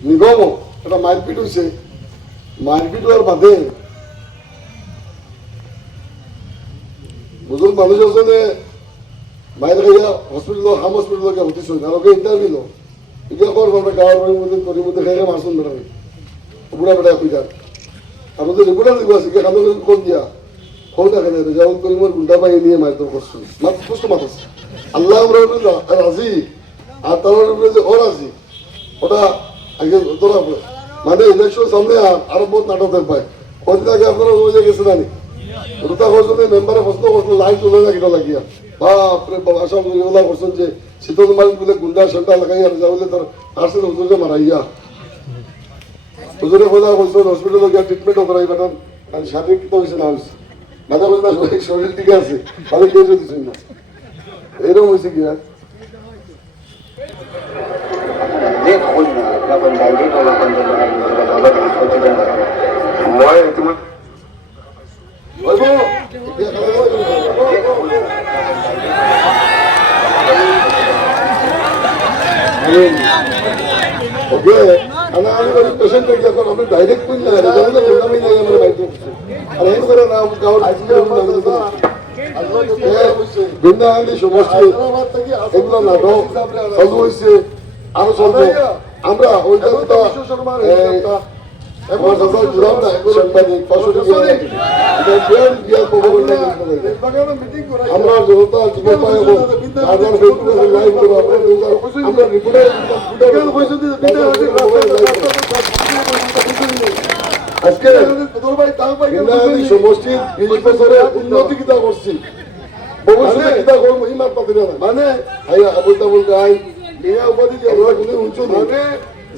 নিগমও একটা মারপিট হয়েছে, মারপিট হওয়ার বাদে বুঝুন মানুষ আছে মায়ের খাইয়া হসপিটাল হাম হসপিটালকে হতিস আর ওকে ইন্টারভিউ লো এটা করবো আমরা গাঁয়ের বাড়ির মধ্যে করির মধ্যে খাইয়া মাসুন বেড়াবে বুড়া বেড়া কইতার আমাদের রেগুলার দিব আছে কেন কোন দিয়া ফোন দেখে না যেমন করিমর গুন্ডা পাই নিয়ে মারধর করছো মাত্র কষ্ট মাথাস আল্লাহ আমরা রাজি আর তার যে ও রাজি ওটা আগে তোরা মানে ইলেকশন সামনে আরো বহুত নাটকের পায় কদিন আগে আপনারা ওই গেছে জানি রুতা করছেন মেম্বারে প্রশ্ন করছেন লাইন তুলে না কিনা লাগিয়া বাপরে বাবা সব ওলা করছেন যে শীতল মালিক বলে গুন্ডা সেন্টার লাগাই আর যা বলে তার আসছেন হুজুরে মারাইয়া হুজুরে বোঝা বলছেন হসপিটালে গিয়া ট্রিটমেন্টও করাই বেটান আর শারীরিক তো হয়েছে না হয়েছে মাথা বলছে না শরীর ঠিক আছে তাহলে কেউ দিচ্ছেন না এরকম হয়েছে কি আর ওকে আমি পেশেন্ট এখন আমি ডাইরেক্ট করি না আর এই করে না বৃন্দাবনী সমষ্টি এগুলো নাটক চালু হয়েছে আরো চলবে আমরা ওইটা আমরা জনতা আজকে সমষ্টির 20 বছরে উন্নতি কিতা করছি ভবিষ্যতে কিতা করবো এই মাত পাতি না মানে আবুল তাবুল গাই বিনা উপাধি দিয়ে আমরা কোনো উঁচু মানে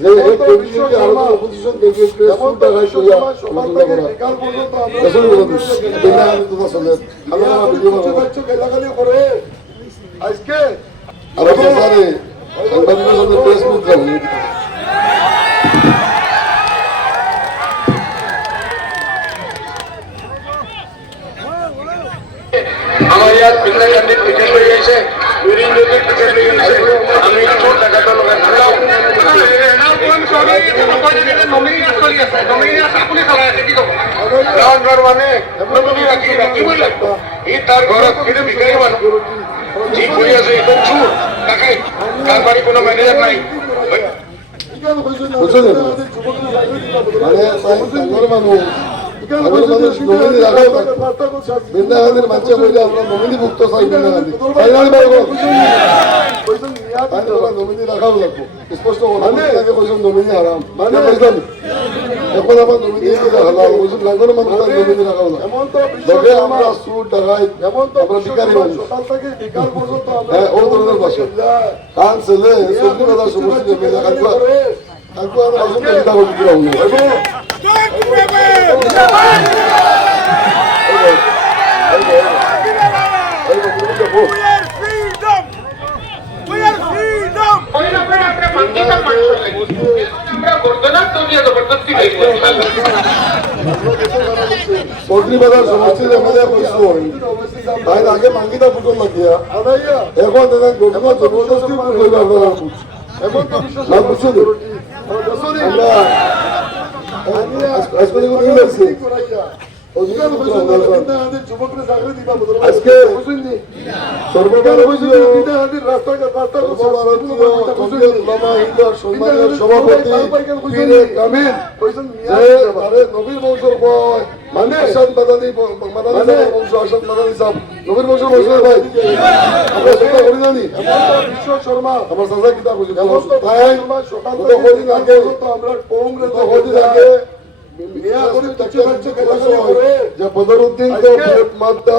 যে এই কমিশনকে আরো অপোজিশন ক্যান্ডিডেট ফুল টাকায় সোজা সমাজ থেকে বিকাল পর্যন্ত আমরা বিনা তো চলে আমরা ভিডিও বাচ্চা গালাগালি করে আজকে আর স্যারে সাংবাদিকদের সাথে প্রেস মিট করব আমার ইয়াত বিনা ক্যান্ডিডেট টিকেট হয়ে গেছে উইরিন্দ্রদের টিকেট হয়ে গেছে আমি ছোট টাকাটা লগা দিলাম মানে এই তার ঘৰত কিন্তু ভিকাৰী মানুহ যি কৰি আছে একদম চুৰ তাকে তাৰ বাৰী কোনো মেনেজাৰ নাই বৃন্দাবনের বাচ্চা বলে আমরা নমিনি ভুক্ত চাই নমিনি রাখাও লাগবো স্পষ্ট নমিনি আরাম মানে এখন আমার নমিনি হালাল লাঙ্গর মানুষ নমিনি রাখাও লাগে আমরা সুর টাকাই আমরা বিকারি মানুষ হ্যাঁ ও ধরনের বাসা কান ছেলে সবজি বাজার সমস্ত কালকে আমরা আসুন চিন্তা করতে পটলি বাজার সমষ্টির তাই আগে মাঙ্গিটা ফুটল লাগিয়া এখন জবরদস্তি আজকে সর্বকার সভাপতি নবীর বংশর বয় মানে আসাদ মাদানী বংশ আসাদ মাদানী সাহেব নবীর বংশর বংশের ভাই আমরা সেটা করি জানি বিশ্ব শর্মা আমার সাজা কিতাব বলছি কদিন আগে আমরা কংগ্রেস কদিন আগে बदरुद्दीन को मत दो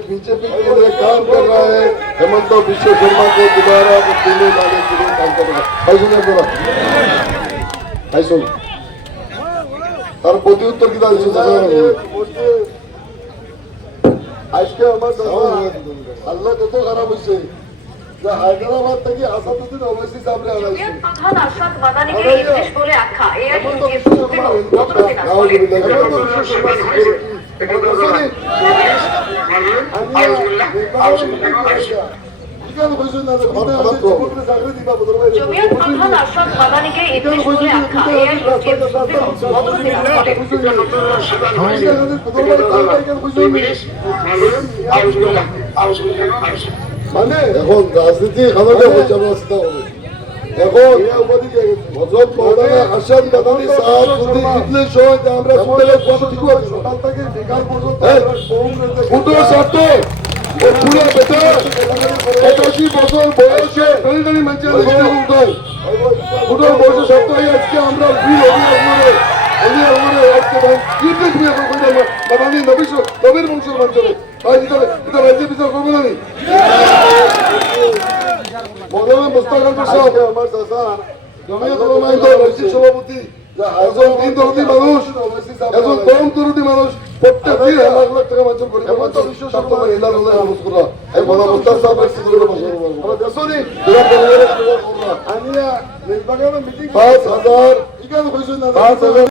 बीजेपी के लिए काम कर रहा है हेमंत विश्व शर्मा को दोबारा दिल्ली लाने के लिए काम कर रहा है भाई सुनिए बोला भाई सुन তার প্রতি উত্তর কি দাঁড়িয়েছে আজকে আমার আল্লাহ কত খারাপ হয়েছে হায়দ্রাবাদ থেকে আসাদুদ্দিন ওয়াইসি সাহেবরে আনাইছে প্রধান আশরাফ মাদানিকে ইংলিশ বলে আখ্যা এআই ইকান কইছেন না চাকরি দিবা বদর ভাই জমিয়ত আহ্বান আশরাফ মাদানিকে ইবলিশ বলে আখ্যা এআই মানে এখন রাজনীতি খানাকে হচ্ছে আমরা চিন্তা করবো এখন হজরত মৌলানা হাসান মাদানী সাহেব যদি ইবলিশ হয় তা আমরা সুন্দর কত ঠিক আছে সকাল থেকে বিকাল পর্যন্ত ফুটো শর্ত ও পুরো বেটা 85 বছর বয়সে দাঁড়িয়ে মানুষের ফুটোর বয়সে শর্ত হয়ে আজকে আমরা বীর অভিনয় আজকে ভাই ইবলিশ নিয়ে কইতাম মাদানী নবীর বংশের মানুষের ভাই এটা রাজ্য বিচার করবো না মৌলানা মুস্তাক আহমদ সাহেব আমার চাচা জমিয়ত উলামা মসজিদ সভাপতি একজন দিন দরদি মানুষ একজন কম দরদি মানুষ প্রত্যেক দিন লাখ লাখ টাকা মানুষ করে এমন তো বিশ্ব সরকার এলার হলে মানুষ করা এই মৌলানা মুস্তাক সাহেব সিকিউরিটি বসে আমরা দেশনি আনিয়া নির্বাচন মিটিং 5000 ইকান কইছেন না 5000